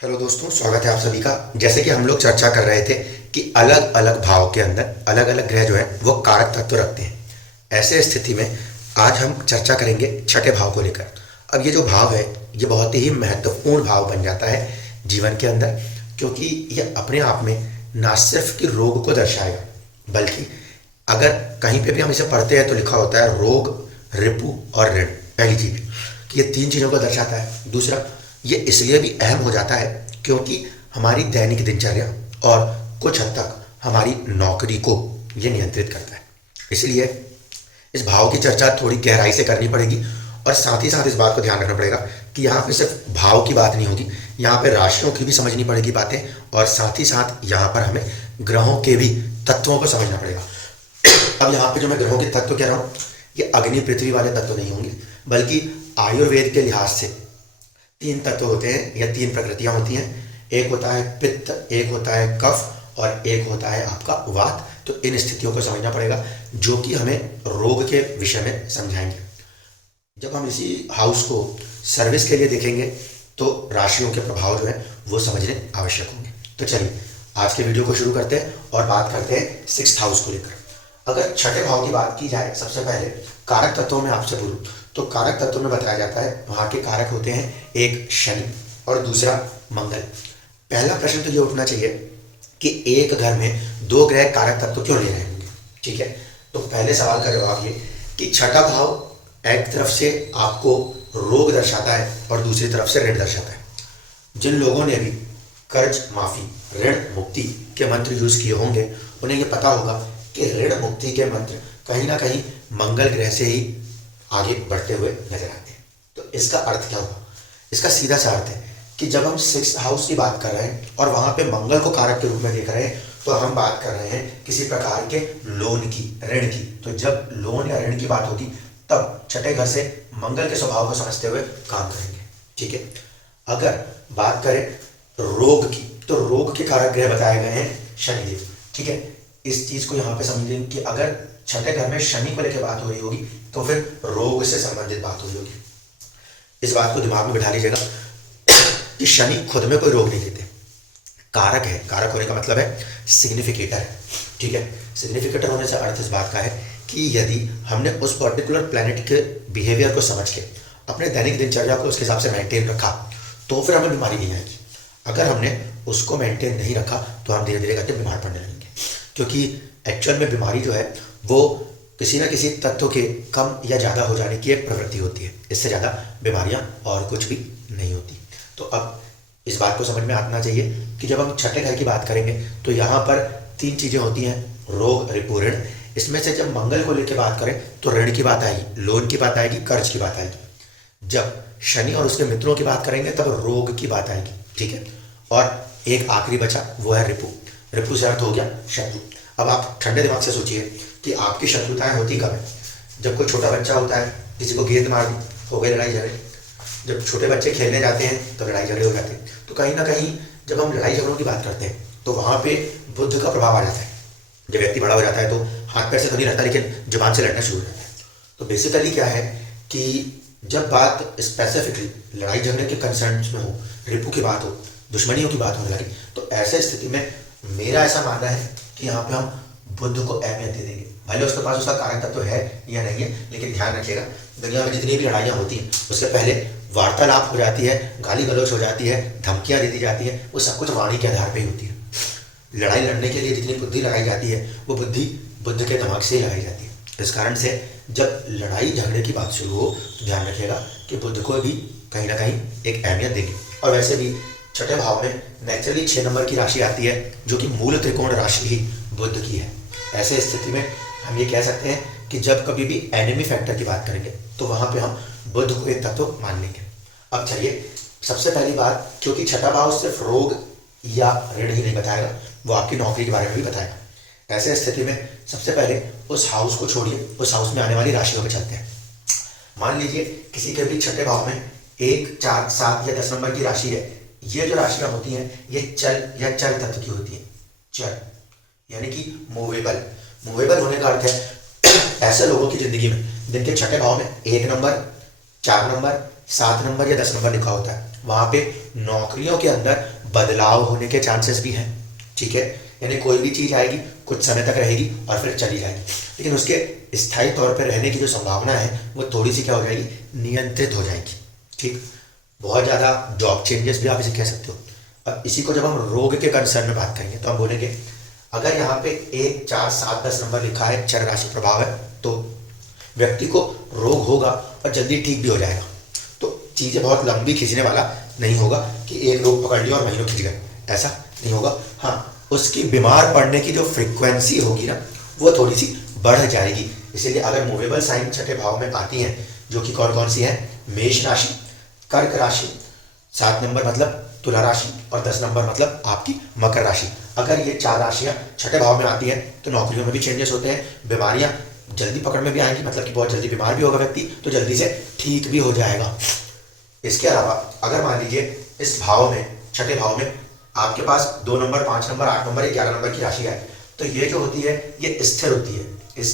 Hello दोस्तों, स्वागत है आप सभी का। जैसे कि हम लोग चर्चा कर रहे थे कि अलग अलग भाव के अंदर अलग अलग ग्रह जो है वो कारक तत्व रखते हैं। ऐसे स्थिति में आज हम चर्चा करेंगे छठे भाव को लेकर। अब ये जो भाव है ये बहुत ही महत्वपूर्ण भाव बन जाता है जीवन के अंदर, क्योंकि ये अपने आप में ना सिर्फ कि रोग को दर्शाएगा, बल्कि अगर कहीं पे भी हम इसे पढ़ते हैं तो लिखा होता है रोग, रिपु और ऋण। पहली चीज कि ये तीन चीज़ों को दर्शाता है। दूसरा, ये इसलिए भी अहम हो जाता है क्योंकि हमारी दैनिक दिनचर्या और कुछ हद तक हमारी नौकरी को ये नियंत्रित करता है। इसलिए इस भाव की चर्चा थोड़ी गहराई से करनी पड़ेगी और साथ ही साथ इस बात को ध्यान रखना पड़ेगा कि यहाँ पे सिर्फ भाव की बात नहीं होगी, यहाँ पे राशियों की भी समझनी पड़ेगी बातें, और साथ ही साथ यहाँ पर हमें ग्रहों के भी तत्वों को समझना पड़ेगा। अब यहाँ पे जो मैं ग्रहों के तत्व कह रहा हूँ ये अग्नि पृथ्वी वाले तत्व नहीं होंगे, बल्कि आयुर्वेद के लिहाज से तीन तत्व होते हैं या तीन प्रकृतियां होती हैं। एक होता है पित्त, एक होता है कफ और एक होता है आपका वात। तो इन स्थितियों को समझना पड़ेगा जो कि हमें रोग के विषय में समझाएंगे। जब हम इसी हाउस को सर्विस के लिए देखेंगे तो राशियों के प्रभाव जो है वो समझने आवश्यक होंगे। तो चलिए आज के वीडियो को शुरू करते हैं और बात करते हैं सिक्स्थ हाउस को लेकर। अगर छठे भाव की बात की जाए, सबसे पहले कारक तत्वों में आपसे बोलूं तो कारक तत्वों में बताया जाता है वहाँ के कारक होते हैं एक शनि और दूसरा मंगल। पहला प्रश्न तो ये उठना चाहिए कि एक घर में दो ग्रह कारक तत्व क्यों ले रहे होंगे। ठीक है, तो पहले सवाल कर रहे हो आप ये कि छठा भाव एक तरफ से आपको रोग दर्शाता है और दूसरी तरफ से ऋण दर्शाता है। जिन लोगों ने भी कर्ज माफी, ऋण मुक्ति के मंत्र यूज किए होंगे उन्हें ये पता होगा कि ऋण मुक्ति के मंत्र कहीं ना कहीं मंगल ग्रह से ही आगे बढ़ते हुए नजर आते हैं। तो इसका अर्थ क्या हुआ? इसका सीधा सा अर्थ है कि जब हम सिक्स हाउस की बात कर रहे हैं और वहां पे मंगल को कारक के रूप में देख रहे हैं तो हम बात कर रहे हैं किसी प्रकार के लोन की, ऋण की। तो जब लोन या ऋण की बात होगी तब छठे घर से मंगल के स्वभाव को समझते हुए काम करेंगे। ठीक है, अगर बात करें रोग की तो रोग के कारक ग्रह बताए गए हैं शनिदेव। ठीक है, इस चीज को यहाँ पे समझें कि अगर छठे घर में शनि को लेकर बात हो रही होगी तो फिर रोग से संबंधित बात हो रही होगी। इस बात को दिमाग में बिठा लीजिएगा कि शनि खुद में कोई रोग नहीं देते, कारक है। कारक होने का मतलब है सिग्निफिकेटर है। ठीक है, सिग्निफिकेटर होने से अर्थ इस बात का है कि यदि हमने उस पर्टिकुलर प्लैनेट के बिहेवियर को समझ के अपने दैनिक दिनचर्या को उसके हिसाब से मेंटेन रखा तो फिर हमें बीमारी नहीं आएगी। अगर हमने उसको मेंटेन नहीं रखा तो हम धीरे धीरे करके बीमार पड़ने लगेंगे, क्योंकि एक्चुअल में बीमारी जो है वो किसी न किसी तत्व के कम या ज़्यादा हो जाने की एक प्रवृत्ति होती है। इससे ज़्यादा बीमारियां और कुछ भी नहीं होती। तो अब इस बात को समझ में आना चाहिए कि जब हम छठे घर की बात करेंगे तो यहाँ पर तीन चीज़ें होती हैं, रोग, रिपु, ऋण। इसमें से जब मंगल को लेकर बात करें तो ऋण की बात आएगी, लोन की बात आएगी, कर्ज की बात आएगी। जब शनि और उसके मित्रों की बात करेंगे तब रोग की बात आएगी। ठीक है, और एक आखिरी बचा वो है रिपु। रिपु से अर्थ हो गया शत्रु। अब आप ठंडे दिमाग से सोचिए कि आपकी शत्रुताएं होती कब है? जब कोई छोटा बच्चा होता है, किसी को गेंद मार दी, हो गए लड़ाई झगड़े। जब छोटे बच्चे खेलने जाते हैं तो लड़ाई झगड़े हो जाते हैं। तो कहीं ना कहीं जब हम लड़ाई झगड़ों की बात करते हैं तो वहाँ पे बुद्ध का प्रभाव आ जाता है। जब व्यक्ति बड़ा हो जाता है तो हाथ पैर से तो नहीं रहता, लेकिन जुबान से लड़ना शुरू हो जाता है। तो बेसिकली क्या है कि जब बात स्पेसिफिकली लड़ाई झगड़े के कंसर्न में हो, रिपु की बात हो, दुश्मनियों की बात होने लगी, तो ऐसे स्थिति में मेरा ऐसा मानना है कि यहाँ पे हम बुद्ध को अहमियत दे देंगे। भले उसके पास उसका कारक तत्व है या नहीं है, लेकिन ध्यान रखिएगा दुनिया में जितनी भी लड़ाइयाँ होती हैं उसके पहले वार्तालाप हो जाती है, गाली गलौज हो जाती है, धमकियाँ दे दी जाती है, वो सब कुछ वाणी के आधार पर ही होती है। लड़ाई लड़ने के लिए जितनी बुद्धि लगाई जाती है वो बुद्धि बुद्ध के दिमाग से ही लगाई जाती है। इस कारण से जब लड़ाई झगड़े की बात शुरू हो तो ध्यान रखिएगा कि बुद्ध को भी कहीं ना कहीं एक अहमियत देंगे। और वैसे भी छठे भाव में नेचुरली 6 नंबर की राशि आती है जो कि मूल त्रिकोण राशि ही बुद्ध की है। ऐसे स्थिति में हम ये कह सकते हैं कि जब कभी भी एनिमी फैक्टर की बात करेंगे तो वहाँ पे हम बुद्ध को एक तत्व मान लेंगे। अब चलिए, सबसे पहली बात, क्योंकि छठा भाव सिर्फ रोग या ऋण ही नहीं बताएगा, वो आपकी नौकरी के बारे में भी बताएगा। ऐसे स्थिति में सबसे पहले उस हाउस को छोड़िए, उस हाउस में आने वाली राशियों पर चलते हैं। मान लीजिए किसी के भी छठे भाव में 1, 4, 7 या 10 नंबर की राशि है। ये जो राशियां होती हैं ये चल या चल तत्व की होती है। चल यानी कि मूवेबल। मूवेबल होने का अर्थ है ऐसे लोगों की जिंदगी में जिनके छठे भाव में 1 नंबर, 4 नंबर 7 नंबर या 10 नंबर लिखा होता है, वहाँ पे नौकरियों के अंदर बदलाव होने के चांसेस भी हैं, ठीक है। यानी कोई भी चीज़ आएगी, कुछ समय तक रहेगी और फिर चली जाएगी, लेकिन उसके स्थायी तौर पर रहने की जो संभावना है वो थोड़ी सी क्या हो जाएगी, नियंत्रित हो जाएगी, ठीक। बहुत ज़्यादा जॉब चेंजेस भी आप इसे कह सकते हो। अब इसी को जब हम रोग के कंसर्न में बात करेंगे तो हम बोलेंगे अगर यहाँ पे 1, 4, 7, 10 नंबर लिखा है, चर राशि प्रभाव है, तो व्यक्ति को रोग होगा और जल्दी ठीक भी हो जाएगा। तो चीज़ें बहुत लंबी खींचने वाला नहीं होगा कि एक रोग पकड़ लिया और महीनों खींच गए, ऐसा नहीं होगा। हाँ, उसकी बीमार पड़ने की जो फ्रिक्वेंसी होगी ना वो थोड़ी सी बढ़ जाएगी। इसीलिए अगर मूवेबल साइन छठे भाव में आती हैं, जो कि कौन कौन सी हैं, मेष राशि, कर्क राशि, 7 नंबर मतलब तुला राशि और 10 नंबर मतलब आपकी मकर राशि, अगर ये 4 राशियां छठे भाव में आती हैं तो नौकरियों में भी चेंजेस होते हैं, बीमारियां जल्दी पकड़ में भी आएंगी, मतलब कि बहुत जल्दी बीमार भी होगा व्यक्ति तो जल्दी से ठीक भी हो जाएगा। इसके अलावा अगर मान लीजिए इस भाव में, छठे भाव में आपके पास 2 नंबर, 5 नंबर, 8 नंबर, 11 नंबर की राशि है, तो ये जो होती है ये स्थिर होती है।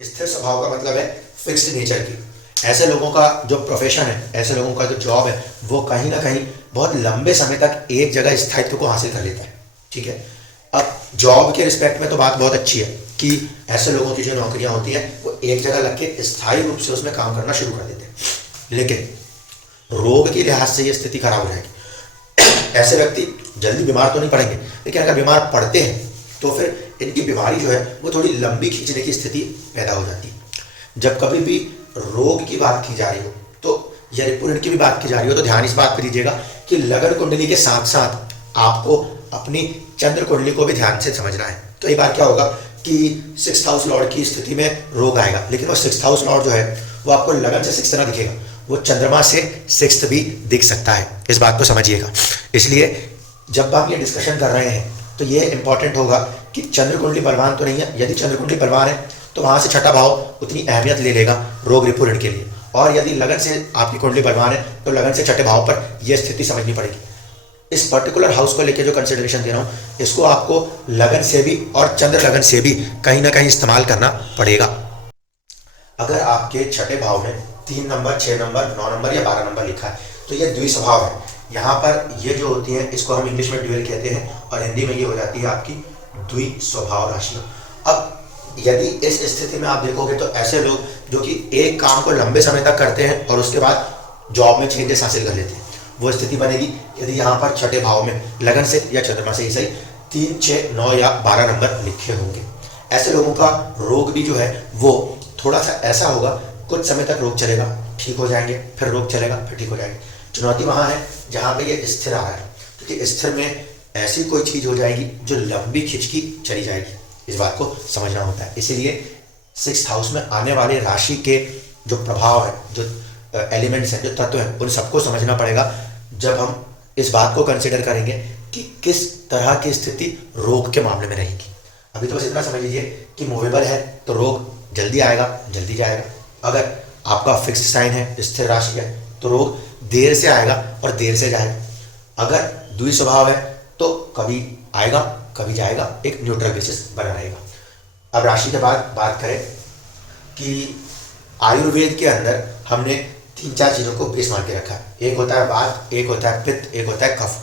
स्थिर स्वभाव का मतलब है फिक्स्ड नेचर की। ऐसे लोगों का जो प्रोफेशन है, ऐसे लोगों का जो जॉब है, वो कहीं ना कहीं बहुत लंबे समय तक एक जगह स्थायित्व को हासिल कर लेता है, ठीक है। अब जॉब के रिस्पेक्ट में तो बात बहुत अच्छी है कि ऐसे लोगों की जो नौकरियां होती हैं वो एक जगह लग के स्थायी रूप से उसमें काम करना शुरू कर देते हैं, लेकिन रोग के लिहाज से ये स्थिति खराब हो जाएगी। ऐसे व्यक्ति जल्दी बीमार तो नहीं पड़ेंगे, लेकिन अगर बीमार पड़ते हैं तो फिर इनकी बीमारी जो है वो थोड़ी लंबी खींचने की स्थिति पैदा हो जाती है। जब कभी भी रोग की बात की जा रही हो तो या रिपुण की भी बात की जा रही हो तो ध्यान इस बात पर दीजिएगा कि लगन कुंडली के साथ साथ आपको अपनी चंद्र कुंडली को भी ध्यान से समझना है। तो एक बार क्या होगा कि 6th हाउस लॉर्ड की स्थिति में रोग आएगा, लेकिन वो 6th हाउस लॉर्ड जो है वो आपको लगन से 6th ना दिखेगा, वो चंद्रमा से 6th भी दिख सकता है, इस बात को समझिएगा। इसलिए जब आप ये डिस्कशन कर रहे हैं तो ये इंपॉर्टेंट होगा कि चंद्र कुंडली बलवान तो नहीं है। यदि चंद्र कुंडली बलवान है तो वहाँ से छठा भाव उतनी अहमियत ले लेगा रोग रिपुण के लिए, और यदि लगन से आपकी कुंडली बलवान है तो लगन से छठे भाव पर यह स्थिति समझनी पड़ेगी। इस पर्टिकुलर हाउस को लेकर जो कंसिडरेशन दे रहा हूँ, इसको आपको लगन से भी और चंद्र लगन से भी कहीं ना कहीं इस्तेमाल करना पड़ेगा। अगर आपके छठे भाव में 3 नंबर, 6 नंबर, 9 नंबर या 12 नंबर लिखा है तो ये द्विस्वभाव है। यहाँ पर ये जो होती है इसको हम इंग्लिश में ड्यूअल कहते हैं और हिंदी में ये हो जाती है आपकी द्विस्वभाव राशि। अब यदि इस स्थिति में आप देखोगे तो ऐसे लोग जो कि एक काम को लंबे समय तक करते हैं और उसके बाद जॉब में चेंजेस हासिल कर लेते हैं, वो स्थिति बनेगी यदि यहाँ पर छठे भाव में लगन से या चंद्रमा से ही सही 3, 6, 9 या 12 नंबर लिखे होंगे। ऐसे लोगों का रोग भी जो है वो थोड़ा सा ऐसा होगा, कुछ समय तक रोग चलेगा, ठीक हो जाएंगे, फिर रोग चलेगा, फिर ठीक हो जाएंगे। चुनौती वहाँ है जहाँ पे ये स्थिर आ रहा है, क्योंकि स्थिर में ऐसी कोई चीज़ हो जाएगी जो लंबी खिंचकी चली जाएगी, इस बात को समझना होता है। इसीलिए 6th हाउस में आने वाले राशि के जो प्रभाव है, जो एलिमेंट्स हैं, जो तत्व हैं, उन सबको समझना पड़ेगा जब हम इस बात को कंसिडर करेंगे कि किस तरह की स्थिति रोग के मामले में रहेगी। अभी तो बस इतना समझ लीजिए कि मूवेबल है तो रोग जल्दी आएगा, जल्दी जाएगा। अगर आपका फिक्स्ड साइन है, स्थिर राशि है, तो रोग देर से आएगा और देर से जाएगा। अगर द्विस्वभाव है तो कभी आएगा कभी जाएगा, एक न्यूट्रल बेसिस बना रहेगा। अब राशि के बाद बात करें कि आयुर्वेद के अंदर हमने 3-4 चीज़ों को बेस मान के रखा है। एक होता है वात, एक होता है पित्त, एक होता है कफ।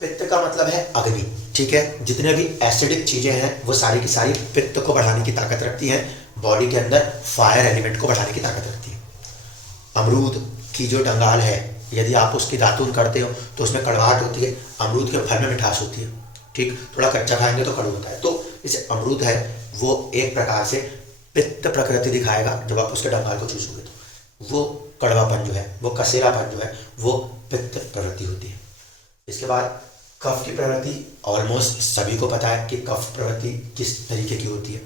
पित्त का मतलब है अग्नि, ठीक है। जितने भी एसिडिक चीज़ें हैं वो सारी की सारी पित्त को बढ़ाने की ताकत रखती हैं, बॉडी के अंदर फायर एलिमेंट को बढ़ाने की ताकत रखती है। अमरूद की जो डंगाल है, यदि आप उसकी दातून करते हो तो उसमें कड़वाहट होती है, अमरूद के फल में मिठास होती है, ठीक। थोड़ा कच्चा खाएंगे तो कड़वा होता है। तो जैसे अमरूद है वो एक प्रकार से पित्त प्रकृति दिखाएगा, जब आप उसके डंगाल को चूसोगे तो वो कड़वापन जो है, वो कसेलापन जो है, वो पित्त प्रवृत्ति होती है। इसके बाद कफ की प्रवृत्ति ऑलमोस्ट सभी को पता है कि कफ प्रवृत्ति किस तरीके की होती है।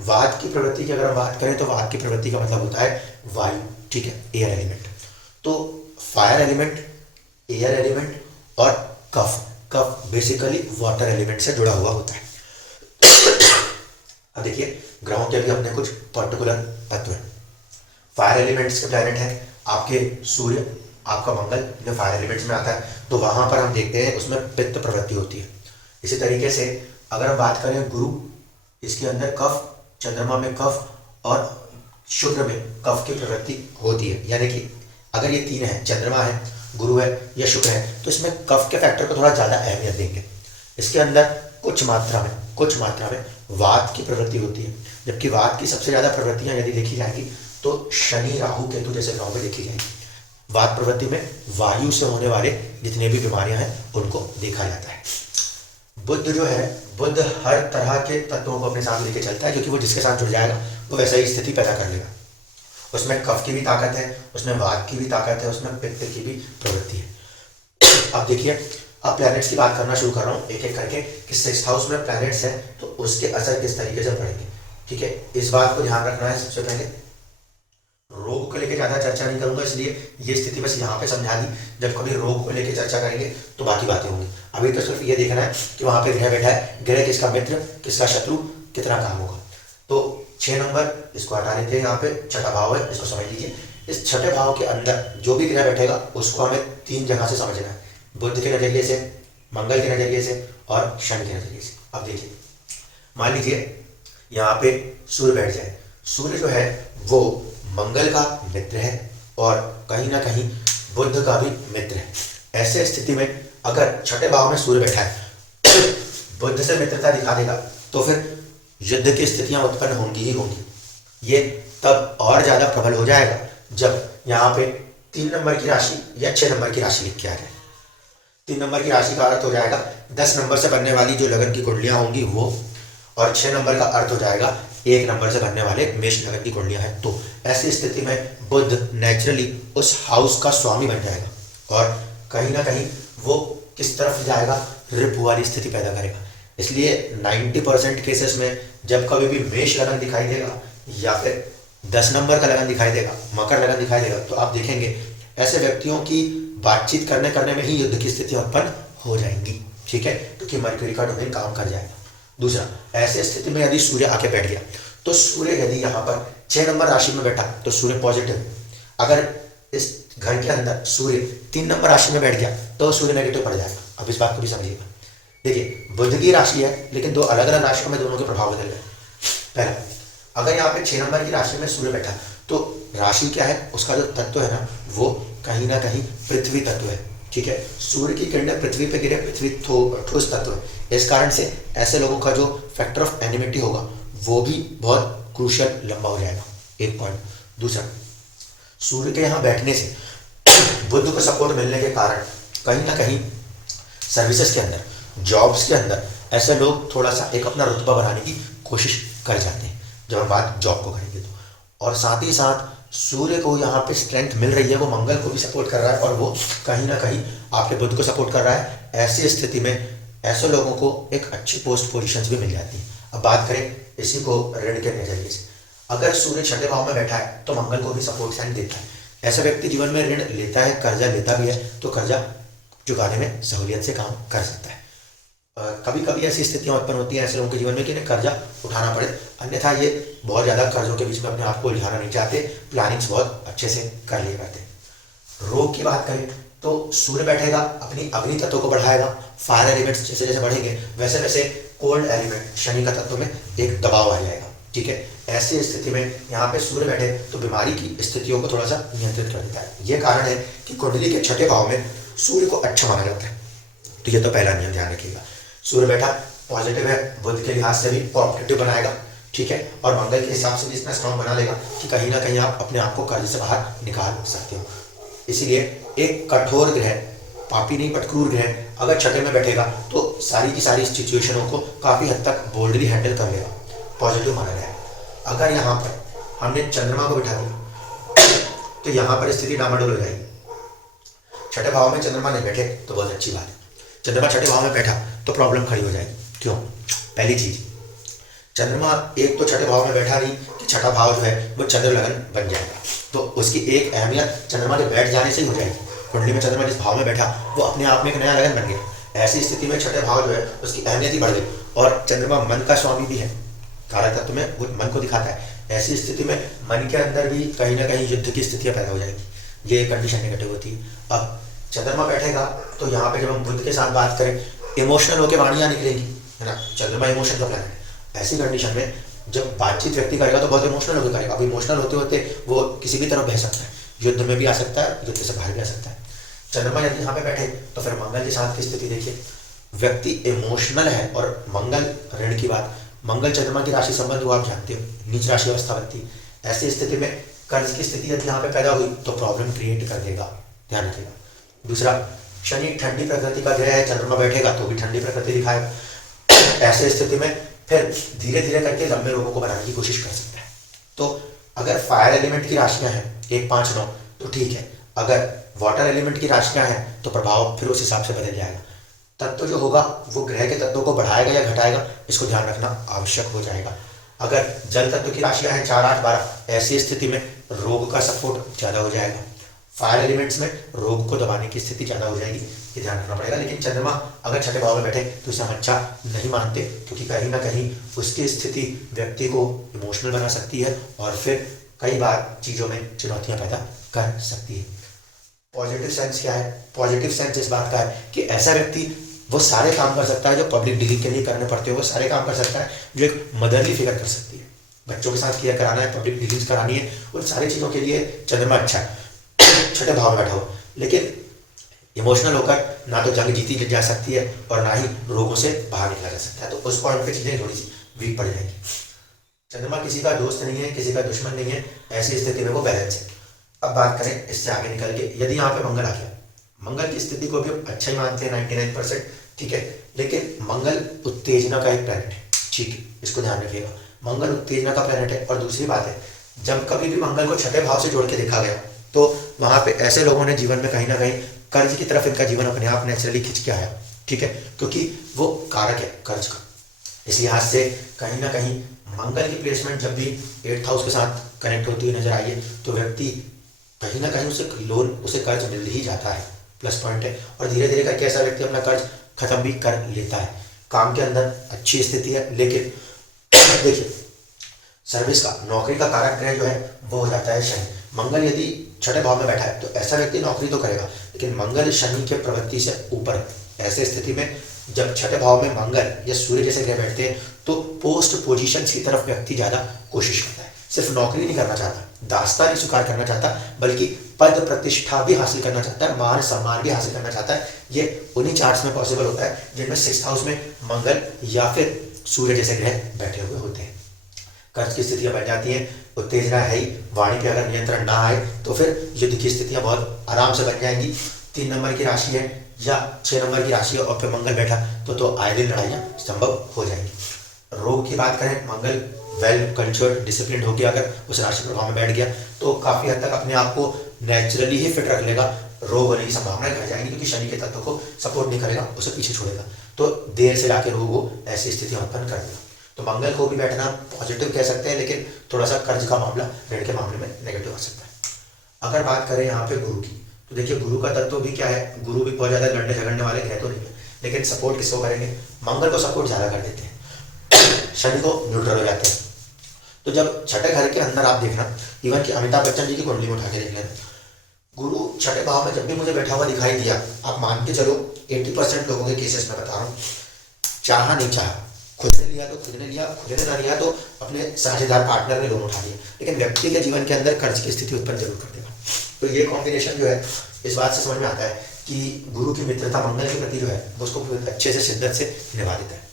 वात की प्रवृत्ति की अगर हम बात करें तो वात की प्रवृत्ति का मतलब होता है वायु, ठीक है, एयर एलिमेंट। तो फायर एलिमेंट, एयर एलिमेंट और कफ बेसिकली वाटर एलिमेंट से जुड़ा हुआ होता है। अब देखिए ग्रहों के भी अपने कुछ पर्टिकुलर तत्व हैं। फायर एलिमेंट्स के प्लैनेट हैं आपके सूर्य, आपका मंगल, जो फायर एलिमेंट्स में आता है, तो वहाँ पर हम देखते हैं उसमें पित्त प्रवृत्ति होती है। इसी तरीके से अगर हम बात करें गुरु, इसके अंदर कफ, चंद्रमा में कफ और शुक्र में कफ की प्रवृत्ति होती है, यानी कि अगर ये तीन है, चंद्रमा है, गुरु है या शुक्र है, तो इसमें कफ के फैक्टर को थोड़ा ज़्यादा अहमियत देंगे। इसके अंदर कुछ मात्रा में वात की प्रवृत्ति होती है, जबकि वात की सबसे ज़्यादा प्रवृत्तियाँ यदि देखी जाएंगी तो शनि, राहु, केतु जैसे ग्रहों में देखी जाएंगी। वात प्रवृत्ति में वायु से होने वाले जितने भी बीमारियां हैं उनको देखा जाता है। बुध जो है, बुध हर तरह के तत्वों को अपने साथ लेके चलता है, क्योंकि वो जिसके साथ जुड़ जाएगा वो वैसा ही स्थिति पैदा कर लेगा। उसमें कफ की भी ताकत है, उसमें वात की भी ताकत है, उसमें पित्त की भी प्रवृत्ति है। अब देखिए, अब प्लैनेट्स की बात करना शुरू कर रहा हूँ एक एक करके कि सिक्स्थ हाउस में प्लैनेट्स है तो उसके असर किस तरीके से पड़ेंगे। ठीक है, इस बात को ध्यान रखना है। सबसे पहले रोग को लेकर ज़्यादा चर्चा नहीं करूंगा, इसलिए ये स्थिति बस यहाँ पे समझा दी। जब कभी रोग को लेकर चर्चा करेंगे तो बाकी बातें होंगी। अभी तो सिर्फ ये देखना है कि वहाँ पे ग्रह बैठा है, ग्रह किसका मित्र, किसका शत्रु, कितना काम होगा। तो 6 नंबर इसको हटा लेते हैं, यहाँ पे छठा भाव है, इसको समझ लीजिए। इस छठे भाव के अंदर जो भी ग्रह बैठेगा उसको हमें 3 जगह से समझना है, बुध के नजरिए से, मंगल के नजरिए से और शनि के नजरिए से। अब देखिए, मान लीजिए यहाँ पे सूर्य बैठ जाए। सूर्य जो है वो मंगल का मित्र है और कहीं ना कहीं बुध का भी मित्र है। ऐसे स्थिति में अगर छठे भाव में सूर्य बैठा है, बुध से मित्रता दिखा देगा, तो फिर युद्ध की स्थितियां उत्पन्न होंगी ही होंगी। ये तब और ज्यादा प्रबल हो जाएगा जब यहाँ पे 3 नंबर की राशि या 6 नंबर की राशि लिख के आ जाए। 3 नंबर की राशि का अर्थ हो जाएगा 10 नंबर से बनने वाली जो लगन की कुंडलियां होंगी वो, और 6 नंबर का अर्थ हो जाएगा 1 नंबर से बनने वाले मेष लगन की कुंडलियां हैं। तो ऐसी स्थिति में बुध नेचुरली उस हाउस का स्वामी बन जाएगा और कहीं ना कहीं वो किस तरफ जाएगा, रिपु वाली स्थिति पैदा करेगा। इसलिए 90% केसेस में जब कभी भी मेष लगन दिखाई देगा या फिर 10 नंबर का लगन दिखाई देगा, मकर लगन दिखाई देगा, तो आप देखेंगे ऐसे व्यक्तियों की बातचीत करने में ही युद्ध की स्थिति उत्पन्न हो जाएंगी। ठीक है, क्योंकि मर्क्यूरी का डोमेन काम कर जाएगा। दूसरा, ऐसे स्थिति में यदि सूर्य आके बैठ गया तो सूर्य यदि यहाँ पर 6 नंबर राशि में बैठा तो सूर्य पॉजिटिव। अगर इस घर के अंदर सूर्य 3 नंबर राशि में बैठ गया तो सूर्य नेगेटिव पड़ जाएगा। अब इस बात को भी समझिएगा। देखिए, बुध की राशि है लेकिन 2 अलग अलग राशियों में दोनों के प्रभाव बदल गए। पहला, अगर यहाँ पे 6 नंबर की राशि में सूर्य बैठा तो राशि क्या है, उसका जो तत्व है ना वो कहीं ना कहीं पृथ्वी तत्व है। ठीक है, सूर्य की किरणें पृथ्वी पे गिरे, पृथ्वी ठोस तत्व है। इस कारण से ऐसे लोगों का जो फैक्टर ऑफ एनिमिटी होगा वो भी बहुत क्रूशियल लंबा हो जाएगा। एक पॉइंट। दूसरा, सूर्य के यहाँ बैठने से बुध को सपोर्ट मिलने के कारण कहीं ना कहीं सर्विसेज के अंदर, जॉब्स के अंदर ऐसे लोग थोड़ा सा एक अपना रुतबा बनाने की कोशिश कर जाते हैं जब हम बात जॉब को करेंगे तो। और साथ ही साथ सूर्य को यहाँ पे स्ट्रेंथ मिल रही है, वो मंगल को भी सपोर्ट कर रहा है और वो कहीं ना कहीं आपके बुध को सपोर्ट कर रहा है। ऐसी स्थिति में ऐसे लोगों को एक अच्छी पोस्ट पोजीशंस भी मिल जाती है। अब बात करें इसी को ऋण के नजरिए से, अगर सूर्य छठे भाव में बैठा है तो मंगल को भी सपोर्ट साइन देता है। ऐसा व्यक्ति जीवन में ऋण लेता है, कर्जा लेता भी है, तो कर्जा चुकाने में सहूलियत से काम कर सकता है। कभी कभी ऐसी स्थितियां उत्पन्न होती हैं ऐसे लोगों के जीवन में कि इन्हें कर्जा उठाना पड़े, अन्यथा ये बहुत ज़्यादा कर्जों के बीच में अपने आप को उलझाना नहीं चाहते, प्लानिंग्स बहुत अच्छे से कर लिए करते। रोग की बात करें तो सूर्य बैठेगा, अपनी अग्नि तत्व को बढ़ाएगा। फायर एलिमेंट्स जैसे जैसे बढ़ेंगे वैसे वैसे कोल्ड एलिमेंट शनि का तत्व में एक दबाव आ जाएगा। ठीक है, ऐसी स्थिति में यहाँ पे सूर्य बैठे तो बीमारी की स्थितियों को थोड़ा सा नियंत्रित कर देता है। ये कारण है कि कुंडली के छठे भाव में सूर्य को अच्छा माना जाता है। तो ये तो पहला नियम ध्यान रखिएगा। सूर्य बैठा पॉजिटिव है, बुध के लिहाज से भी कॉम्पिटिटिव बनाएगा। ठीक है, और मंगल के हिसाब से भी इतना स्ट्रॉन्ग बना लेगा कि कहीं ना कहीं आप अपने आप को कर्ज से बाहर निकाल सकते हो। इसीलिए एक कठोर ग्रह, पापी नहीं बट क्रूर ग्रह अगर छठे में बैठेगा तो सारी की सारी सिचुएशनों को काफ़ी हद तक बोल्डली हैंडल कर लेगा, पॉजिटिव माना गया है। अगर यहाँ पर हमने चंद्रमा को बिठा दिया तो यहाँ पर स्थिति डामाडोल हो जाएगी। छठे भाव में चंद्रमा नहीं बैठे तो बहुत अच्छी बात है, चंद्रमा छठे भाव में बैठा तो प्रॉब्लम खड़ी हो जाएगी। क्यों? पहली चीज, चंद्रमा एक तो छठे भाव में बैठा नहीं कि छठा भाव जो है वो चंद्र लगन बन जाएगा, तो उसकी एक अहमियत चंद्रमा के बैठ जाने से ही हो जाएगी। कुंडली में चंद्रमा जिस भाव में बैठा वो अपने आप में एक नया लगन बन गया। ऐसी स्थिति में छठे भाव जो है उसकी अहमियत ही बढ़ गई। और चंद्रमा मन का स्वामी भी है, कारक तत्व में वो मन को दिखाता है। ऐसी स्थिति में मन के अंदर भी कहीं ना कहीं युद्ध की स्थितियां पैदा हो जाएगी। ये कंडीशन नेगेटिव होती है। अब चंद्रमा बैठेगा तो यहाँ पे जब हम बुध के साथ बात करें इमोशनल होकर वाणियाँ निकलेंगी, है ना, चंद्रमा इमोशन का प्लैनेट है। ऐसी कंडीशन में जब बातचीत व्यक्ति करेगा तो बहुत इमोशनल होकर करेगा। अब इमोशनल होते होते वो किसी भी तरफ बह सकता है, युद्ध में भी आ सकता है, युद्ध से बाहर भी आ सकता है। चंद्रमा यदि यहाँ पे बैठे तो फिर मंगल के साथ की स्थिति देखिए, व्यक्ति इमोशनल है और मंगल ऋण की बात, मंगल चंद्रमा की राशि संबंध हुआ आप जानते हो, नीच राशि अवस्था बनती। ऐसी स्थिति में कर्ज की स्थिति यदि यहाँ पे पैदा हुई तो प्रॉब्लम क्रिएट कर देगा, ध्यान रखिएगा। दूसरा, शनि ठंडी प्रकृति का ग्रह है, चंद्रमा बैठेगा तो भी ठंडी प्रकृति दिखाएगा। ऐसे स्थिति में फिर धीरे धीरे करके लंबे रोगों को बनाने की कोशिश कर सकता है। तो अगर फायर एलिमेंट की राशियां हैं 1, 5, 9 तो ठीक है, अगर वाटर एलिमेंट की राशियां हैं तो प्रभाव फिर उस हिसाब से बदल जाएगा। तत्व जो होगा वो ग्रह के तत्वों को बढ़ाएगा या घटाएगा, इसको ध्यान रखना आवश्यक हो जाएगा। अगर जल तत्व की राशियां हैं 4, 8, 12, ऐसी स्थिति में रोग का सपोर्ट ज़्यादा हो जाएगा। फायर एलिमेंट्स में रोग को दबाने की स्थिति ज़्यादा हो जाएगी, ये ध्यान रखना पड़ेगा। लेकिन चंद्रमा अगर छठे भाव में बैठे तो इसे हम अच्छा नहीं मानते, क्योंकि कहीं ना कहीं उसकी स्थिति व्यक्ति को इमोशनल बना सकती है और फिर कई बार चीज़ों में चुनौतियाँ पैदा कर सकती है। पॉजिटिव सेंस क्या है? पॉजिटिव सेंस इस बात का है कि ऐसा व्यक्ति वो सारे काम कर सकता है जो पब्लिक डीलिंग के लिए करने पड़ते हैं, वो सारे काम कर सकता है जो एक मदरली फिगर कर सकती है। बच्चों के साथ केयर कराना है, पब्लिक डीलिंग्स करानी है, उन सारी चीज़ों के लिए चंद्रमा अच्छा है छठे भाव में बैठा हो। लेकिन इमोशनल होकर ना तो जंग जीती जा सकती है और ना ही रोगों से बाहर निकला जा सकता है, तो उस पॉइंट पे चीज़ें थोड़ी सी वीक पड़ जाएगी। चंद्रमा किसी का दोस्त नहीं है, किसी का दुश्मन नहीं है, ऐसी स्थिति में वो बैलेंस है। अब बात करें इससे आगे निकल के, यदि यहाँ पे मंगल आ गया, मंगल की स्थिति को भी हम अच्छा ही मानते हैं 99%, ठीक है, लेकिन मंगल उत्तेजना का एक प्लैनेट है, ठीक है, इसको ध्यान रखिएगा। मंगल उत्तेजना का प्लैनेट है। और दूसरी बात है, जब कभी भी मंगल को छठे भाव से जोड़ के देखा गया तो वहाँ पे ऐसे लोगों ने जीवन में कहीं ना कहीं कर्ज की तरफ इनका जीवन अपने आप नेचुरली खिंच के आया, ठीक है, क्योंकि वो कारक है कर्ज का। इस लिहाज से कहीं ना कहीं मंगल की प्लेसमेंट जब भी 8th हाउस के साथ कनेक्ट होती हुई नजर आई है तो व्यक्ति कहीं ना कहीं उसे लोन, उसे कर्ज मिल ही जाता है, प्लस पॉइंट है। और धीरे धीरे करके ऐसा व्यक्ति अपना कर्ज खत्म भी कर लेता है। काम के अंदर अच्छी स्थिति है, लेकिन देखिए सर्विस का, नौकरी का कारक ग्रह जो है वो हो जाता है शनि। मंगल यदि छठे भाव में बैठा है तो ऐसा व्यक्ति नौकरी तो करेगा, लेकिन मंगल शनि के प्रवृत्ति से ऊपर है। ऐसे स्थिति में जब छठे भाव में मंगल या सूर्य जैसे ग्रह बैठते हैं तो पोस्ट पोजीशन की तरफ व्यक्ति ज़्यादा कोशिश करता है। सिर्फ नौकरी नहीं करना चाहता, दास्ता नहीं स्वीकार करना चाहता, बल्कि पद प्रतिष्ठा भी हासिल करना चाहता है, मान सम्मान भी हासिल करना चाहता है। ये उन्हीं चार्ट्स में पॉसिबल होता है जिनमें 6th हाउस में मंगल या फिर सूर्य जैसे ग्रह बैठे हुए होते हैं। कर्ज की स्थितियां बन जाती हैं, उत्तेजना है ही, वाणी पे अगर नियंत्रण ना आए तो फिर युद्ध की स्थितियां बहुत आराम से बन जाएंगी। 3 नंबर की राशि है या 6 नंबर की राशि है और फिर मंगल बैठा तो आए दिन लड़ाइयाँ संभव हो जाएंगी। रोग की बात करें, मंगल वेल कल्चर्ड डिसिप्लिन हो गया, अगर उस राशि प्रभाव में बैठ गया तो काफ़ी हद तक अपने आप को नेचुरली ही फिट रख लेगा, रोग होने की संभावना घट जाएगी, क्योंकि शनि के तत्व को सपोर्ट नहीं करेगा, उसे पीछे छोड़ेगा, तो देर से जाके रोग हो ऐसी स्थितियाँ उत्पन्न कर देगा। तो मंगल को भी बैठना पॉजिटिव कह सकते हैं, लेकिन थोड़ा सा कर्ज का मामला, ऋण के मामले में नेगेटिव आ सकता है। अगर बात करें यहाँ पे गुरु की, तो देखिए गुरु का तत्व भी क्या है, गुरु भी बहुत ज़्यादा लड़ने झगड़ने वाले ग्रह तो नहीं है, लेकिन सपोर्ट किसको करेंगे, मंगल को सपोर्ट ज़्यादा कर देते हैं, शनि को न्यूट्रल हो जाते हैं। तो जब छठे घर के अंदर आप देखना, इवन कि अमिताभ बच्चन जी की कुंडली में उठा के देख लेना, गुरु छठे भाव में जब भी मुझे बैठा हुआ दिखाई दिया, आप मान के चलो 80% लोगों के केसेस में बता रहा हूँ, चाहा नहीं चाहा, खुद ने लिया तो खुद ने लिया, खुद ने ना लिया तो अपने साझेदार पार्टनर ने लोन उठा लिया, लेकिन व्यक्ति के जीवन के अंदर कर्ज की स्थिति उत्पन्न जरूर कर देगा। तो ये कॉम्बिनेशन जो है इस बात से समझ में आता है कि गुरु की मित्रता मंगल के प्रति जो है वो उसको अच्छे से शिद्दत से निभा देता है।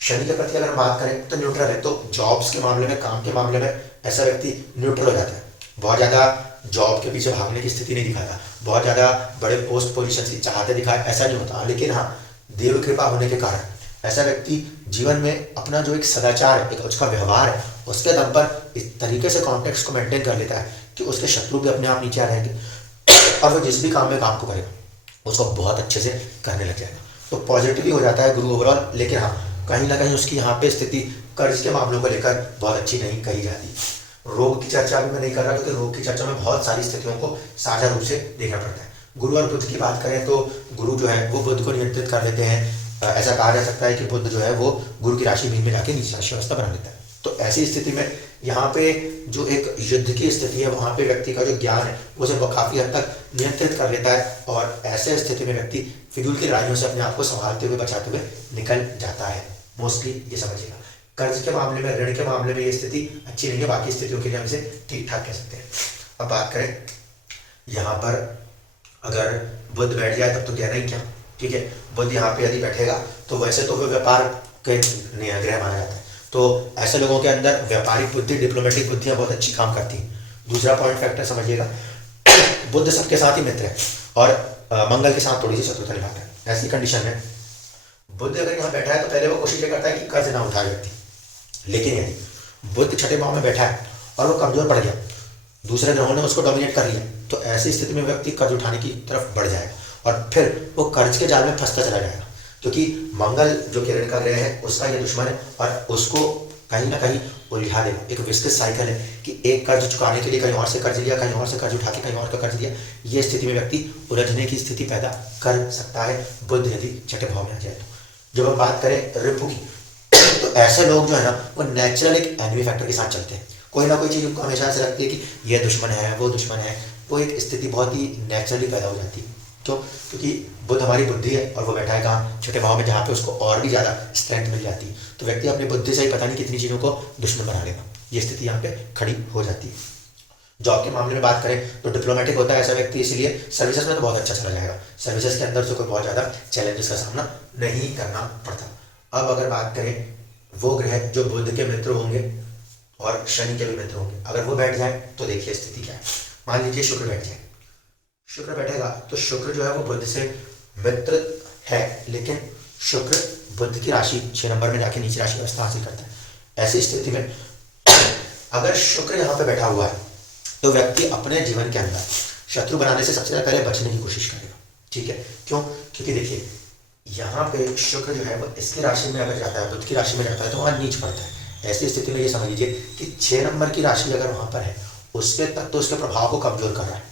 शनि के प्रति अगर बात करें तो न्यूट्रल है, तो जॉब्स के मामले में, काम के मामले में ऐसा व्यक्ति न्यूट्रल हो जाता है, बहुत ज़्यादा जॉब के पीछे भागने की स्थिति नहीं दिखाता, बहुत ज़्यादा बड़े पोस्ट पोजीशन की चाहते दिखाए ऐसा नहीं होता, लेकिन हाँ देव कृपा होने के कारण ऐसा व्यक्ति जीवन में अपना जो एक सदाचार है, एक उसका व्यवहार है, उसके दम पर इस तरीके से कॉन्टेक्स्ट को मेंटेन कर लेता है कि उसके शत्रु भी अपने आप नीचे आ रहेंगे और वो जिस भी काम में काम को करेगा उसको बहुत अच्छे से करने लग जाएगा। तो पॉजिटिव हो जाता है गुरु ओवरऑल, लेकिन हाँ कहीं ना कहीं उसकी यहाँ पे स्थिति कर्ज के मामलों को लेकर बहुत अच्छी नहीं कही जाती। रोग की चर्चा भी मैं नहीं कर रहा, क्योंकि रोग की चर्चा में बहुत सारी स्थितियों को साझा रूप से देखना पड़ता है। गुरु और बुध की बात करें तो गुरु जो है वो बुध को नियंत्रित कर देते हैं, ऐसा कहा जा सकता है कि बुध जो है वो गुरु की राशि मीन में जाके नीच राशि अवस्था बना लेता है। तो ऐसी स्थिति में यहाँ पे जो एक युद्ध की स्थिति है वहाँ पे व्यक्ति का जो ज्ञान है उसे वो काफ़ी हद तक नियंत्रित कर लेता है, और ऐसे स्थिति में व्यक्ति फिजूल की लड़ाइयों से अपने आप को संभालते हुए, बचाते हुए निकल जाता है। मोस्टली ये समझिएगा। कर्ज के मामले में, ऋण के मामले में ये स्थिति अच्छी नहीं है, बाकी स्थितियों के लिए हम इसे ठीक ठाक कह सकते हैं। अब बात करें यहाँ पर, अगर बुध बैठ जाए तब तो कहना ही क्या, ठीक है। बुध यहाँ पे यदि बैठेगा तो वैसे तो व्यापार के ग्रह माना जाता है, तो ऐसे लोगों के अंदर व्यापारिक बुद्धि, डिप्लोमेटिक बुद्धियाँ बहुत अच्छी काम करती हैं। दूसरा पॉइंट फैक्टर समझिएगा, बुध सबके साथ ही मित्र है और मंगल के साथ थोड़ी सी शत्रुता निभाता है। ऐसी कंडीशन में बुध अगर यहाँ बैठा है तो पहले वो कोशिश ये करता है कि कर्ज ना उठाए व्यक्ति, लेकिन यदि बुध छठे भाव में बैठा है और वो कमजोर पड़ गया, दूसरे ग्रहों ने उसको डोमिनेट कर लिया, तो ऐसी स्थिति में व्यक्ति कर्ज उठाने की तरफ बढ़ जाएगा और फिर वो कर्ज के जाल में फंसता चला जाएगा, क्योंकि मंगल जो कि ऋण का ग्रह है उसका ये दुश्मन है और उसको कहीं ना कहीं उलझा देगा। एक विस्कस साइकिल है कि एक कर्ज चुकाने के लिए कहीं और से कर्ज लिया, कहीं और से कर्ज उठा के कहीं और का कर्ज लिया, ये स्थिति में व्यक्ति उलझने की स्थिति पैदा कर सकता है बुध यदि छठे भाव में आ जाए तो। जब हम बात करें रिपु की, तो ऐसे लोग जो है ना वो नेचुरल एक एनिमी फैक्टर के साथ चलते हैं। कोई ना कोई चीज़ उनको हमेशा ऐसे लगती है कि ये दुश्मन है, वो दुश्मन है, वो एक स्थिति बहुत ही नेचुरली पैदा हो जाती है। क्यों? क्योंकि बुध हमारी बुद्धि है और वो बैठा है कहाँ, छठे भाव में, जहाँ पे उसको और भी ज़्यादा स्ट्रेंथ मिल जाती है, तो व्यक्ति अपनी बुद्धि से ही पता नहीं कितनी चीज़ों को दुश्मन बना लेगा। ये स्थिति यहाँ पे खड़ी हो जाती है। जॉब के मामले में बात करें तो डिप्लोमेटिक होता है ऐसा व्यक्ति, इसलिए सर्विसेज में तो बहुत अच्छा चला जाएगा, सर्विसेज के अंदर से कोई बहुत ज़्यादा चैलेंजेस का सामना नहीं करना पड़ता। अब अगर बात करें वो ग्रह जो बुध के मित्र होंगे और शनि के भी मित्र होंगे, अगर वो बैठ जाए तो देखिए स्थिति क्या है। मान लीजिए शुक्र बैठ जाए, शुक्र बैठेगा तो शुक्र जो है वो बुध से मित्र है, लेकिन शुक्र बुध की राशि 6 नंबर में जाके नीचे राशि अवस्था हासिल करता है। ऐसी स्थिति में अगर शुक्र यहाँ पे बैठा हुआ है तो व्यक्ति अपने जीवन के अंदर शत्रु बनाने से सबसे पहले बचने की कोशिश करेगा, ठीक है। क्यों? क्योंकि देखिए यहाँ पे शुक्र जो है वो इसकी राशि में अगर जाता है, बुध की राशि में जाता है, तो वहाँ नीच पड़ता है। ऐसी स्थिति में ये समझ लीजिए कि 6 नंबर की राशि अगर वहाँ पर है, उसके तक तो उसके प्रभाव को कमजोर कर रहा है।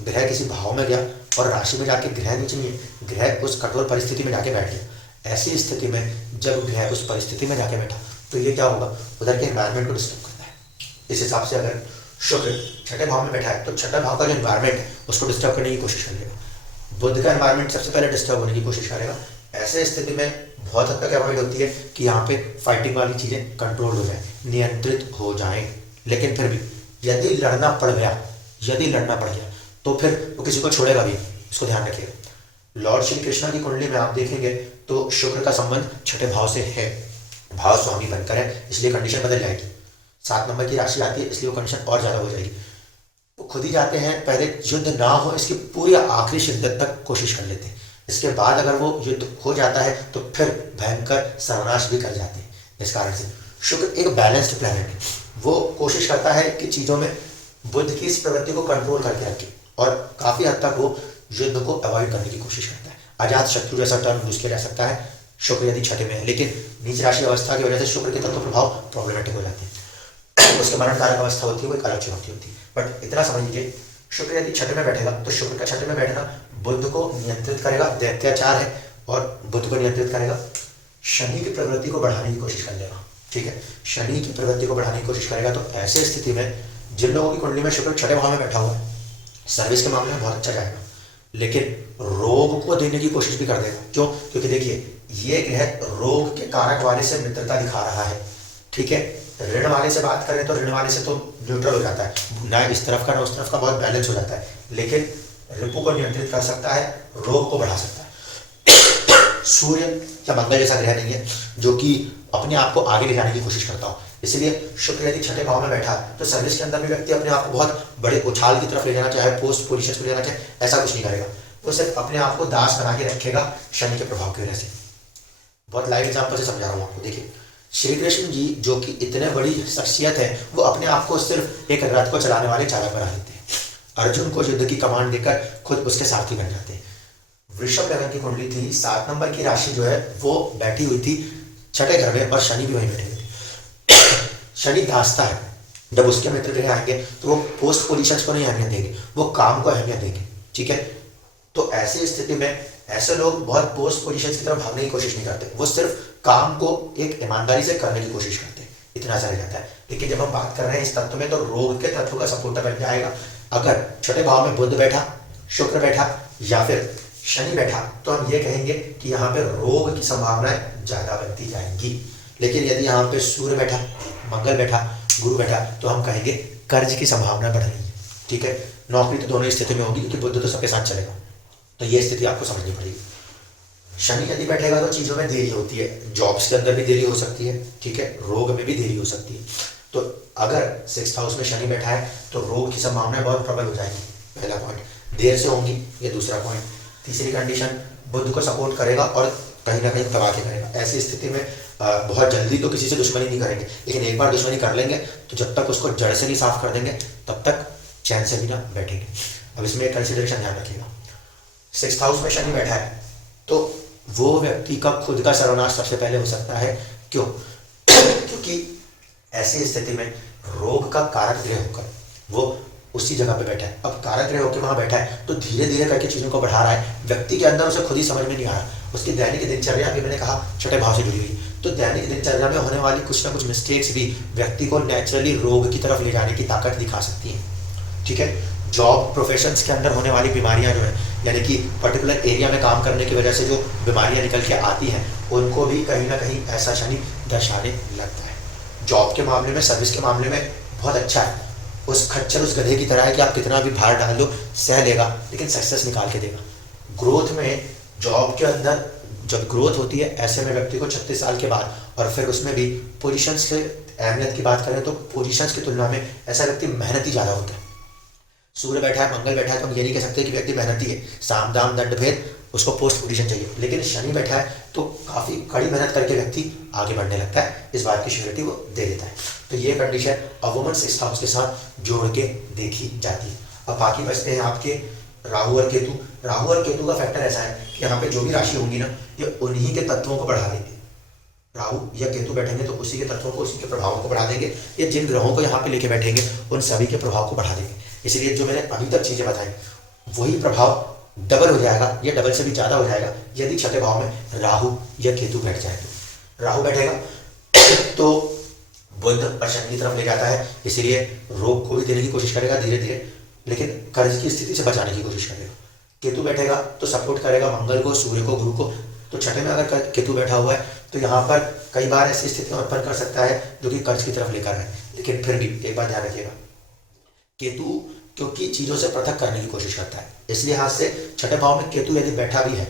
ग्रह किसी भाव में गया और राशि में जाके ग्रह नीचे नहीं है, ग्रह उस कठोर परिस्थिति में जाके बैठ गया। ऐसी स्थिति में जब ग्रह उस परिस्थिति में जाके बैठा तो ये क्या होगा, उधर के एनवायरनमेंट को डिस्टर्ब करता है। इस हिसाब से अगर शुक्र छठे भाव में बैठा है तो छठे भाव का जो एनवायरनमेंट है उसको डिस्टर्ब करने की कोशिश करेगा। बुध का एनवायरनमेंट सबसे पहले डिस्टर्ब होने की कोशिश करेगा। ऐसे स्थिति में बहुत हद तक अवॉइड होती है कि यहाँ पे फाइटिंग वाली चीज़ें कंट्रोल हो जाए, नियंत्रित हो जाएं। लेकिन फिर भी यदि लड़ना पड़ गया तो फिर वो किसी को छोड़ेगा भी, इसको ध्यान रखिएगा। लॉर्ड श्री कृष्णा की कुंडली में आप देखेंगे तो शुक्र का संबंध छठे भाव से है, भाव स्वामी बनकर है, इसलिए कंडीशन बदल जाएगी। 7 नंबर की राशि आती है इसलिए वो कंडीशन और ज़्यादा हो जाएगी। वो खुद ही जाते हैं, पहले युद्ध ना हो इसकी पूरी आखिरी शिद्दत तक कोशिश कर लेते हैं, इसके बाद अगर वो युद्ध हो जाता है तो फिर भयंकर सर्वनाश भी कर जाते हैं। इस कारण से शुक्र एक बैलेंस्ड प्लैनेट है, वो कोशिश करता है कि चीज़ों में बुध की इस प्रवृत्ति को कंट्रोल करके रखे और काफ़ी हद तक वो युद्ध को अवॉइड करने की कोशिश करता है। अजात शत्रु जैसा टर्म यूज किया जा सकता है शुक्र यदि छठे में है, लेकिन नीच राशि अवस्था की वजह से शुक्र के तत्व प्रभाव प्रॉब्लमेटिक हो जाते हैं। उसके मरण कारक अवस्था होती है, वो एक अलग चुनौती होती है। बट इतना समझ लीजिए, शुक्र यदि छठे में बैठेगा तो शुक्र का छठे में बैठना बुध को नियंत्रित करेगा, दैत्याचार है और बुध को नियंत्रित करेगा। शनि की प्रवृत्ति को बढ़ाने की कोशिश कर लेगा, ठीक है, शनि की प्रवृत्ति को बढ़ाने की कोशिश करेगा। तो ऐसे स्थिति में जिन लोगों की कुंडली में शुक्र छठे भाव में बैठा हुआ है, सर्विस के मामले में बहुत अच्छा जाएगा, लेकिन रोग को देने की कोशिश भी कर देगा। क्यों? क्योंकि देखिए ये ग्रह रोग के कारक वाले से मित्रता दिखा रहा है, ठीक है। ऋण वाले से बात करें तो ऋण वाले से तो न्यूट्रल हो जाता है, ना इस तरफ का ना उस तरफ का, बहुत बैलेंस हो जाता है। लेकिन रिपु को नियंत्रित कर सकता है, रोग को बढ़ा सकता है। सूर्य या मंगल जैसा ग्रह नहीं है जो कि अपने आप को आगे ले जाने की कोशिश करता हो, इसलिए शुक्र यदि छठे भाव में बैठा तो सर्विस के अंदर भी व्यक्ति अपने आप को बहुत बड़े उछाल की तरफ ले जाना चाहे, पोस्ट पोजीशन को ले जाना चाहे, ऐसा कुछ नहीं करेगा। वो सिर्फ अपने आप को दास बना के रखेगा शनि के प्रभाव की वजह से। बहुत लाइव एग्जाम्पल से समझा रहा हूँ आपको। देखिए श्री कृष्ण जी जो कि इतने बड़ी शख्सियत है, वो अपने आप को सिर्फ एक रथ को चलाने वाले चालक बना लेते हैं। अर्जुन को युद्ध की कमांड देकर खुद उसके सारथी बन जाते हैं। वृषभ लग्न की कुंडली थी, 7 नंबर की राशि जो है वो बैठी हुई थी छठे घर में और शनि भी वहीं बैठे हुए थे। शनि दासता है, जब उसके मित्र ग्रह आएंगे तो वो पोस्ट पोजीशंस को नहीं अहमियत देंगे, वो काम को अहमियत देंगे, ठीक है। तो ऐसी स्थिति में ऐसे लोग बहुत पोस्ट पोजीशंस की तरफ भागने की कोशिश नहीं करते, वो सिर्फ काम को एक ईमानदारी से करने की कोशिश करते हैं, इतना सा रह जाता है। लेकिन जब हम बात कर रहे हैं इस तत्व में, तो रोग के तत्व का सपोर्टर बन जाएगा। अगर छठे भाव में बुध बैठा, शुक्र बैठा या फिर शनि बैठा, तो हम ये कहेंगे कि यहाँ पे रोग की संभावनाएं ज्यादा बनती जाएंगी। लेकिन यदि यहाँ पे सूर्य बैठा, मंगल बैठा, गुरु बैठा, तो हम कहेंगे कर्ज की संभावना बढ़ रही है। ठीक है, नौकरी तो दोनों स्थिति में होगी क्योंकि बुध तो सबके साथ चलेगा, तो ये स्थिति आपको समझनी पड़ेगी। शनि यदि बैठेगा तो चीज़ों में देरी होती है, जॉब्स के अंदर भी देरी हो सकती है। ठीक है, रोग में भी देरी हो सकती है। तो अगर 6th हाउस में शनि बैठा है तो रोग की संभावनाएं बहुत प्रबल हो जाएगी, पहला पॉइंट। देर से होंगी, ये दूसरा पॉइंट। तीसरी कंडीशन, बुध को सपोर्ट करेगा और कहीं ना कहीं दबा के करेगा। ऐसी स्थिति में बहुत जल्दी तो किसी से दुश्मनी नहीं करेंगे, लेकिन एक बार दुश्मनी कर लेंगे तो जब तक उसको जड़ से नहीं साफ कर देंगे तब तक चैन से भी ना बैठेंगे। अब इसमें एक कंसिडरेशन ध्यान रखिएगा, 6th हाउस में शनि बैठा है तो वो व्यक्ति का खुद का सर्वनाश सबसे पहले हो सकता है। क्यों? क्योंकि ऐसी स्थिति में रोग का कारक गृह होकर वो उसी जगह पे बैठा है। अब कारक गृह होकर वहां बैठा है तो धीरे धीरे करके चीजों को बढ़ा रहा है, व्यक्ति के अंदर उसे खुद ही समझ में नहीं आ रहा। उसकी दैनिक दिनचर्या भी मैंने कहा छठे भाव से जुड़ी हुई, तो दैनिक दिनचर्या में होने वाली कुछ ना कुछ मिस्टेक्स भी व्यक्ति को नेचुरली रोग की तरफ ले जाने की ताकत दिखा सकती है। ठीक है, जॉब प्रोफेशंस के अंदर होने वाली बीमारियां जो है, यानी कि पर्टिकुलर एरिया में काम करने की वजह से जो बीमारियां निकल के आती हैं, उनको भी कहीं ना कहीं ऐसा शनि दर्शाने लगता है। जॉब के मामले में, सर्विस के मामले में बहुत अच्छा है, उस खच्चर उस गधे की तरह है कि आप कितना भी भार डाल दो सह लेगा, लेकिन सक्सेस निकाल के देगा। ग्रोथ में, जॉब के अंदर जब ग्रोथ होती है ऐसे में व्यक्ति को 36 साल के बाद, और फिर उसमें भी पोजीशंस के अहमियत की बात करें तो पोजीशंस की तुलना में ऐसा व्यक्ति मेहनती ज़्यादा होता है। सूर्य बैठा है, मंगल बैठा है, तो हम ये नहीं कह सकते कि व्यक्ति मेहनती है, साम दाम दंड भेद, उसको पोस्ट पोजीशन चाहिए। लेकिन शनि बैठा है तो काफ़ी कड़ी मेहनत करके व्यक्ति आगे बढ़ने लगता है, इस बात की श्योरिटी वो दे देता है। तो ये कंडीशन अवमन 6th हाउस के साथ जोड़ के देखी जाती है। अब बाकी बचते हैं आपके राहु और केतु। राहु और केतु का फैक्टर ऐसा है कि यहाँ पे जो भी राशि होंगी ना, ये उन्हीं के तत्वों को बढ़ा देंगे। राहु या केतु बैठेंगे तो उसी के तत्वों को, उसी के प्रभावों को बढ़ा देंगे। ये जिन ग्रहों को यहाँ पे लेके बैठेंगे उन सभी के प्रभाव को बढ़ा देंगे। इसलिए जो मैंने अभी तक चीजें बताई वही प्रभाव डबल हो जाएगा, या डबल से भी ज्यादा हो जाएगा यदि छठे भाव में राहु या केतु बैठ जाए। तो राहु बैठेगा तो बुध और शनि की तरफ ले जाता है, इसलिए रोग को भी देने की कोशिश करेगा धीरे धीरे, लेकिन कर्ज की स्थिति से बचाने की कोशिश करेगा। केतु बैठेगा तो सपोर्ट करेगा मंगल को, सूर्य को, गुरु को। तो छठे में अगर केतु बैठा हुआ है तो यहाँ पर कई बार ऐसी स्थितियां उत्पन्न कर सकता है जो कि कर्ज की तरफ लेकर आए। लेकिन फिर भी एक बात ध्यान रखिएगा, केतु क्योंकि चीजों से पृथक करने की कोशिश करता है, इसलिए हाथ से छठे भाव में केतु यदि बैठा भी है,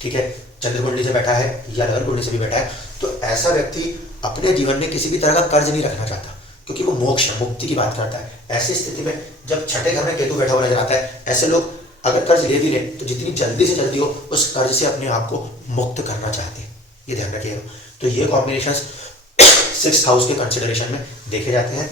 ठीक है, चंद्र कुंडली से बैठा है या लग्न कुंडली से भी बैठा है, तो ऐसा व्यक्ति अपने जीवन में किसी भी तरह का कर्ज नहीं रखना चाहता, क्योंकि वो मोक्ष, मुक्ति की बात करता है। ऐसी स्थिति में जब छठे घर में केतु बैठा हुआ नजर आता है, ऐसे लोग अगर कर्ज ले भी ले तो जितनी जल्दी से जल्दी हो उस कर्ज से अपने आप को मुक्त करना चाहते हैं, ये ध्यान रखिएगा। तो ये कॉम्बिनेशन 6th हाउस के कंसिडरेशन में देखे जाते हैं।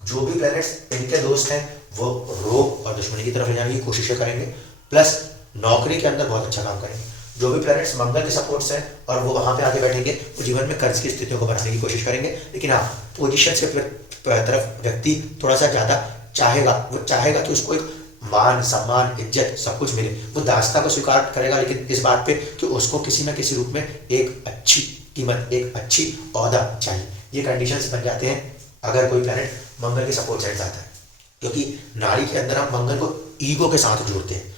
जो भी प्लैनेट्स इनके दोस्त हैं वो रोग और दुश्मनी की तरफ ले जाने की कोशिशें करेंगे, प्लस नौकरी के अंदर बहुत अच्छा काम करेंगे। जो भी प्लैनेट्स मंगल के सपोर्ट से हैं और वो वहां पे आगे बैठेंगे, वो जीवन में कर्ज की स्थितियों को बढ़ाने की कोशिश करेंगे। लेकिन हाँ, पोजीशन के तरफ व्यक्ति थोड़ा सा ज्यादा चाहेगा, वो चाहेगा कि उसको एक मान, सम्मान, इज्जत सब कुछ मिले। वो दासता को स्वीकार करेगा, लेकिन इस बात पे कि उसको किसी न किसी रूप में एक अच्छी कीमत, एक अच्छी ओहदा चाहिए। ये कंडीशंस बन जाते हैं अगर कोई प्लैनेट मंगल के सपोर्ट साइड आता है, क्योंकि नाड़ी के अंदर हम मंगल को ईगो के साथ जोड़ते हैं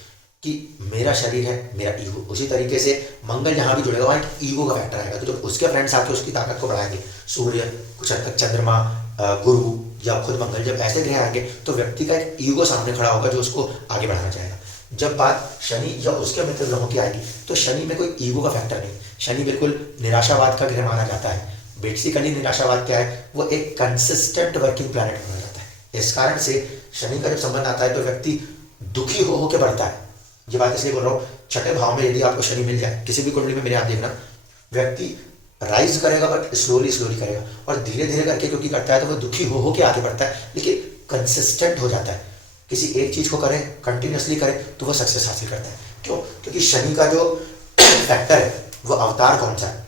कि मेरा शरीर है, मेरा ईगो। उसी तरीके से मंगल जहां भी जुड़ेगा वहां एक ईगो का फैक्टर आएगा। तो जब उसके फ्रेंड्स आके उसकी ताकत को बढ़ाएंगे, सूर्य, कुछ हद तक चंद्रमा, गुरु या खुद मंगल, जब ऐसे ग्रह आएंगे तो व्यक्ति का एक ईगो सामने खड़ा होगा जो उसको आगे बढ़ाना चाहेगा। जब बात शनि या उसके मित्र ग्रहों की आएगी तो शनि में कोई ईगो का फैक्टर नहीं, शनि बिल्कुल निराशावाद का ग्रह माना जाता है। बेसिकली निराशावाद क्या है, वो एक कंसिस्टेंट वर्किंग प्लैनेट माना जाता है। इस कारण से शनि का जब संबंध आता है तो व्यक्ति दुखी हो के बढ़ता है। ये बात इसलिए बोल रहा हूँ, छठे भाव में यदि आपको शनि मिल जाए किसी भी कुंडली में, मेरे आप देखना, व्यक्ति राइज करेगा बट स्लोली स्लोली करेगा, और धीरे धीरे करके क्योंकि करता है तो वो दुखी हो के आगे बढ़ता है, लेकिन कंसिस्टेंट हो जाता है। किसी एक चीज को करें, कंटिन्यूसली करें तो वो सक्सेस हासिल करता है। क्यों? क्योंकि शनि का जो फैक्टर है वो अवतार कौन सा है?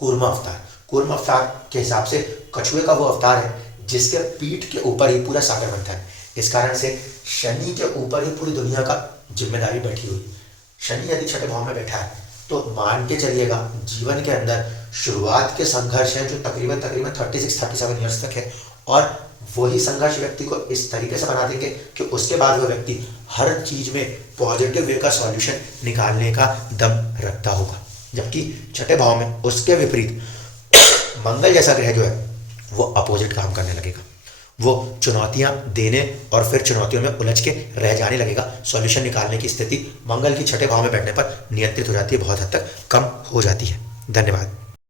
कूर्म अवतार। कूर्म अवतार के हिसाब से कछुए का वो अवतार है जिसके पीठ के ऊपर ही पूरा सागर बनता है। इस कारण से शनि के ऊपर ही पूरी दुनिया का जिम्मेदारी बैठी हुई। शनि यदि छठे भाव में बैठा है तो मान के चलिएगा जीवन के अंदर शुरुआत के संघर्ष हैं जो तकरीबन 36-37 ईयर्स तक है, और वही संघर्ष व्यक्ति को इस तरीके से बना देंगे कि उसके बाद वो व्यक्ति हर चीज में पॉजिटिव वे का सॉल्यूशन निकालने का दम रखता होगा। जबकि छठे भाव में उसके विपरीत मंगल जैसा ग्रह जो है वो अपोजिट काम करने लगेगा, वो चुनौतियां देने और फिर चुनौतियों में उलझ के रह जाने लगेगा। सॉल्यूशन निकालने की स्थिति मंगल की छठे भाव में बैठने पर नियंत्रित हो जाती है, बहुत हद तक कम हो जाती है। धन्यवाद।